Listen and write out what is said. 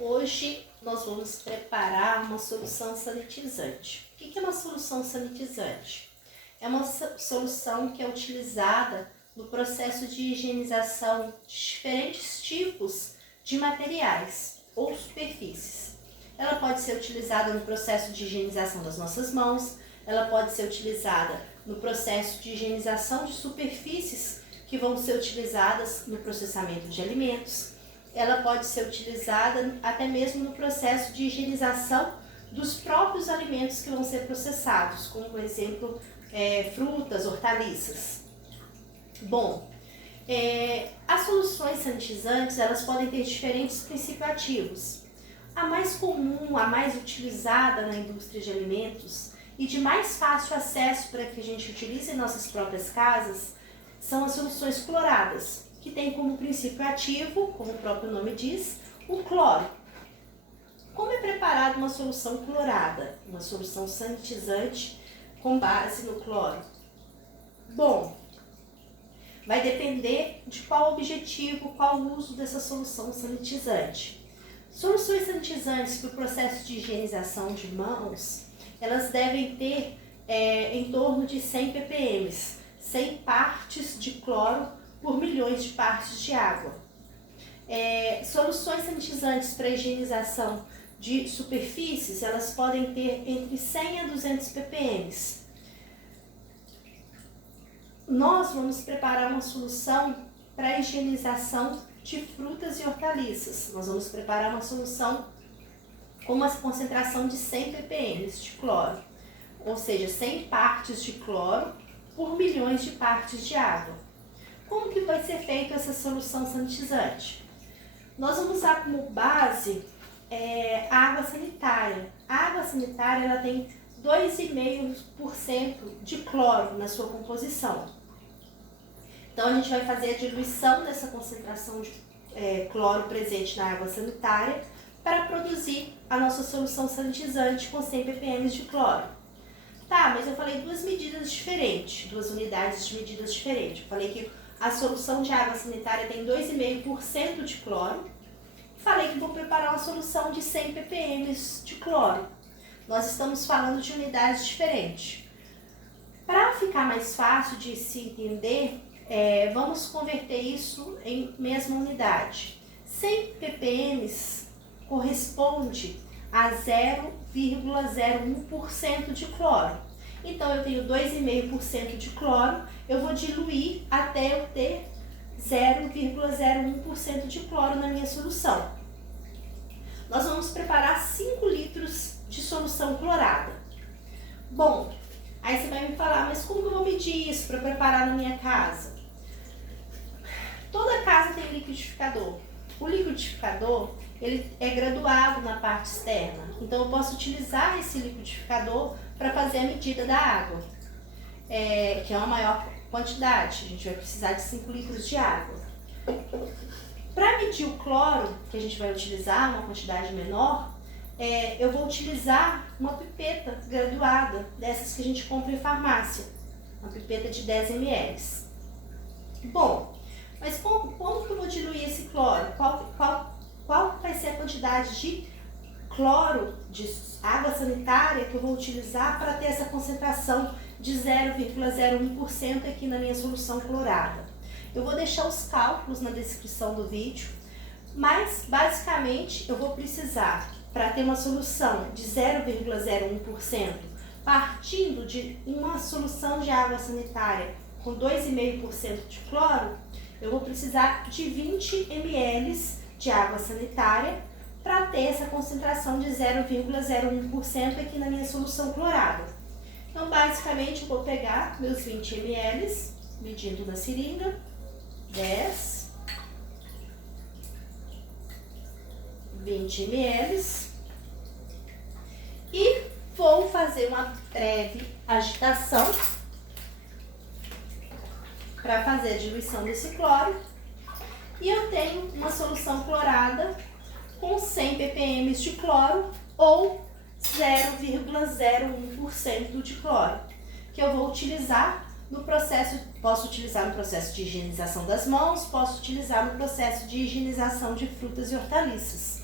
Hoje nós vamos preparar uma solução sanitizante. O que é uma solução sanitizante? É uma solução que é utilizada no processo de higienização de diferentes tipos de materiais ou superfícies. Ela pode ser utilizada no processo de higienização das nossas mãos, ela pode ser utilizada no processo de higienização de superfícies que vão ser utilizadas no processamento de alimentos. Ela pode ser utilizada até mesmo no processo de higienização dos próprios alimentos que vão ser processados, como por exemplo, frutas, hortaliças. Bom, as soluções sanitizantes, elas podem ter diferentes princípios ativos. A mais comum, a mais utilizada na indústria de alimentos e de mais fácil acesso para que a gente utilize em nossas próprias casas são as soluções cloradas, que tem como princípio ativo, como o próprio nome diz, o cloro. Como é preparada uma solução clorada, uma solução sanitizante com base no cloro? Bom, vai depender de qual objetivo, qual o uso dessa solução sanitizante. Soluções sanitizantes para o processo de higienização de mãos, elas devem ter em torno de 100 ppm, 100 partes de cloro por milhões de partes de água. Soluções sanitizantes para higienização de superfícies, elas podem ter entre 100 a 200 ppm. Nós vamos preparar uma solução para higienização de frutas e hortaliças. Nós vamos preparar uma solução com uma concentração de 100 ppm de cloro, ou seja, 100 partes de cloro por milhões de partes de água. Como que vai ser feita essa solução sanitizante? Nós vamos usar como base a água sanitária. A água sanitária ela tem 2,5% de cloro na sua composição. Então a gente vai fazer a diluição dessa concentração de cloro presente na água sanitária para produzir a nossa solução sanitizante com 100 ppm de cloro. Tá, mas eu falei duas medidas diferentes, duas unidades de medidas diferentes. Eu falei que a solução de água sanitária tem 2,5% de cloro. Falei que vou preparar uma solução de 100 ppm de cloro. Nós estamos falando de unidades diferentes. Para ficar mais fácil de se entender, vamos converter isso em mesma unidade. 100 ppm corresponde a 0,01% de cloro. Então, eu tenho 2,5% de cloro, eu vou diluir até eu ter 0,01% de cloro na minha solução. Nós vamos preparar 5 litros de solução clorada. Bom, aí você vai me falar, mas como que eu vou medir isso para preparar na minha casa? Toda casa tem liquidificador. O liquidificador, ele é graduado na parte externa, então eu posso utilizar esse liquidificador para fazer a medida da água, que é uma maior quantidade. A gente vai precisar de 5 litros de água. Para medir o cloro, que a gente vai utilizar uma quantidade menor, eu vou utilizar uma pipeta graduada, dessas que a gente compra em farmácia, uma pipeta de 10 ml. Bom, mas como que eu vou diluir esse cloro? Qual vai ser a quantidade de cloro, de água sanitária que eu vou utilizar para ter essa concentração de 0,01% aqui na minha solução clorada? Eu vou deixar os cálculos na descrição do vídeo, mas basicamente eu vou precisar, para ter uma solução de 0,01%, partindo de uma solução de água sanitária com 2,5% de cloro, eu vou precisar de 20 ml de água sanitária para ter essa concentração de 0,01% aqui na minha solução clorada. Então, basicamente, eu vou pegar meus 20 ml, medindo na seringa, 10, 20 ml, e vou fazer uma breve agitação para fazer a diluição desse cloro. E eu tenho uma solução clorada com 100 ppm de cloro ou 0,01% de cloro, que eu vou utilizar no processo, posso utilizar no processo de higienização das mãos, posso utilizar no processo de higienização de frutas e hortaliças.